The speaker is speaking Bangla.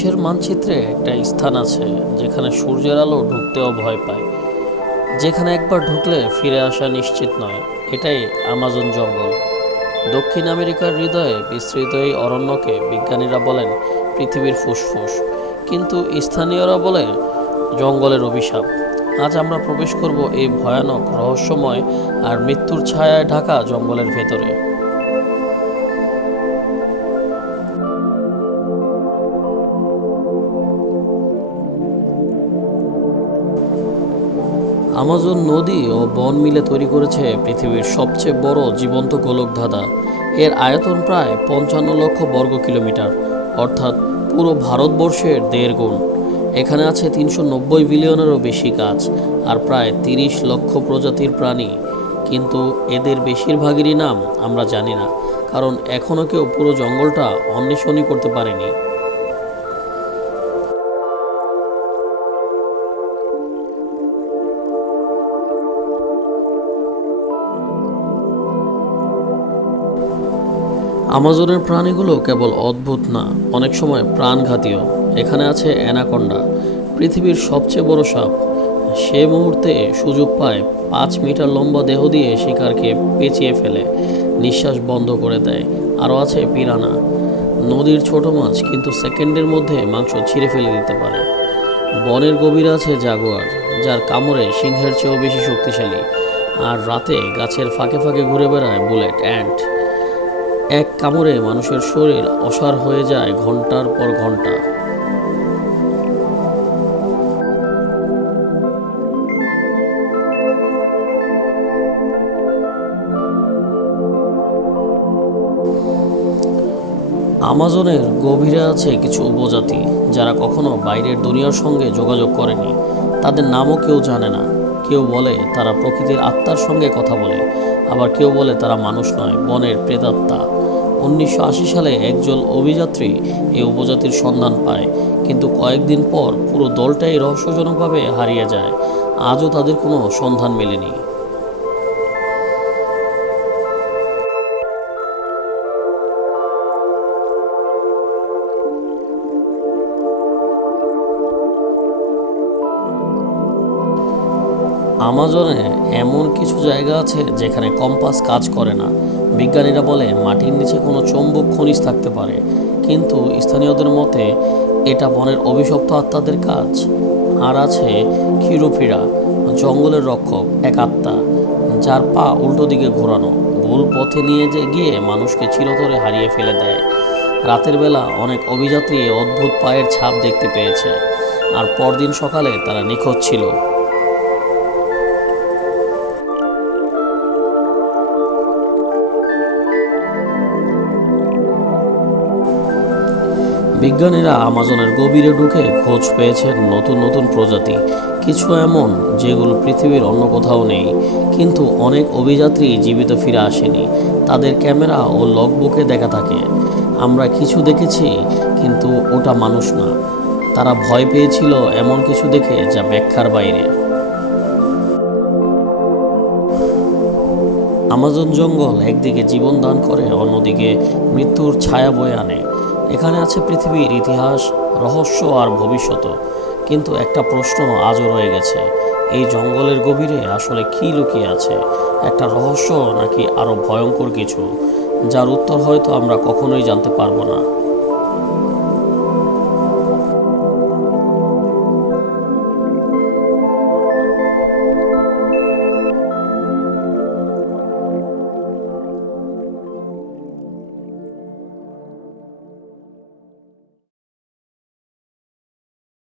বিশ্বের মানচিত্রে একটা স্থান আছে যেখানে সূর্যের আলো ঢুকতেও ভয় পায়, যেখানে একবার ঢুকলে ফিরে আসা নিশ্চিত নয়। এটাই আমাজন জঙ্গল। দক্ষিণ আমেরিকার হৃদয়ে বিস্তৃত এই অরণ্যকে বিজ্ঞানীরা বলেন পৃথিবীর ফুসফুস, কিন্তু স্থানীয়রা বলে জঙ্গলের অভিশাপ। আজ আমরা প্রবেশ করব এই ভয়ানক, রহস্যময় আর মৃত্যুর ছায়ায় ঢাকা জঙ্গলের ভেতরে। আমাজন নদী ও বন মিলে তৈরি করেছে পৃথিবীর সবচেয়ে বড় জীবন্ত গোলকধাঁধা। এর আয়তন প্রায় 55 লক্ষ বর্গ কিলোমিটার, অর্থাৎ পুরো ভারতবর্ষের 1.5 গুণ। এখানে আছে 390 বিলিয়নেরও বেশি গাছ আর প্রায় 30 লক্ষ প্রজাতির প্রাণী। কিন্তু এদের বেশিরভাগেরই নাম আমরা জানি না, কারণ এখনও কেউ পুরো জঙ্গলটা অন্বেষণই করতে পারেনি। আমাজনের প্রাণীগুলো কেবল অদ্ভুত না, অনেক সময় প্রাণঘাতীও। এখানে আছে অ্যানাকোন্ডা, পৃথিবীর সবচেয়ে বড় সাপ। সে মুহূর্তে সুযোগ পায় 5 মিটার লম্বা দেহ দিয়ে শিকারকে পেঁচিয়ে ফেলে, নিঃশ্বাস বন্ধ করে দেয়। আরও আছে পিরানা, নদীর ছোট মাছ, কিন্তু সেকেন্ডের মধ্যে মাংস ছিঁড়ে ফেলে দিতে পারে। বনের গভীরে আছে জাগুয়ার, যার কামড়ে সিংহের চেয়েও বেশি শক্তিশালী। আর রাতে গাছের ফাঁকে ফাঁকে ঘুরে বেড়ায় বুলেট অ্যান্ট। এক কামড়ে মানুষের শরীর অসাড় হয়ে যায় ঘন্টার পর ঘন্টা। আমাজনের গভীরে আছে কিছু উপজাতি যারা কখনো বাইরের দুনিয়ার সঙ্গে যোগাযোগ করেনি। তাদের নামও কেউ জানে না। কেউ বলে তারা প্রকৃতির আত্মার সঙ্গে কথা বলে, আবার কেউ বলে তারা মানুষ নয়, বনের প্রেতাত্মা। 1980 সালে একজন অভিযাত্রী এই উপজাতির সন্ধান পায়, কিন্তু কয়েকদিন পর পুরো দলটাই রহস্যজনকভাবে হারিয়ে যায়। আজও তাদের কোনো সন্ধান মেলেনি। আমাজনে এমন কিছু জায়গা আছে যেখানে কম্পাস কাজ করে না। বিজ্ঞানীরা বলে মাটির নিচে কোনো চৌম্বক খনিজ থাকতে পারে, কিন্তু স্থানীয়দের মতে এটা বনের অভিশপ্ত আত্মাদের কাজ। আর আছে ক্ষীরোফিরা, জঙ্গলের রক্ষক, এক আত্মা যার পা উল্টো দিকে ঘোরানো, ভুল পথে নিয়ে গিয়ে মানুষকে চিরতরে হারিয়ে ফেলে দেয়। রাতের বেলা অনেক অভিযাত্রী অদ্ভুত পায়ের ছাপ দেখতে পেয়েছে, আর পরদিন সকালে তারা নিখোঁজ ছিল। বিজ্ঞানীরা আমাজনের গভীরে ঢুকে খোঁজ পেয়েছেন নতুন নতুন প্রজাতি, কিছু এমন যেগুলো পৃথিবীর অন্য কোথাও নেই। কিন্তু অনেক অভিযাত্রী জীবিত ফিরে আসেনি। তাদের ক্যামেরা ও লগবুকে দেখা থাকে, আমরা কিছু দেখেছি, কিন্তু ওটা মানুষ না। তারা ভয় পেয়েছিল এমন কিছু দেখে যা ব্যাখ্যার বাইরে। আমাজন জঙ্গল একদিকে জীবন দান করে, অন্যদিকে মৃত্যুর ছায়া বয়ে আনে। এখানে আছে পৃথিবীর ইতিহাস, রহস্য আর ভবিষ্যৎ। কিন্তু একটা প্রশ্ন আজও রয়ে গেছে, এই জঙ্গলের গভীরে আসলে কী লুকিয়ে আছে? একটা রহস্য নাকি আরও ভয়ঙ্কর কিছু, যার উত্তর হয়তো আমরা কখনোই জানতে পারবো না।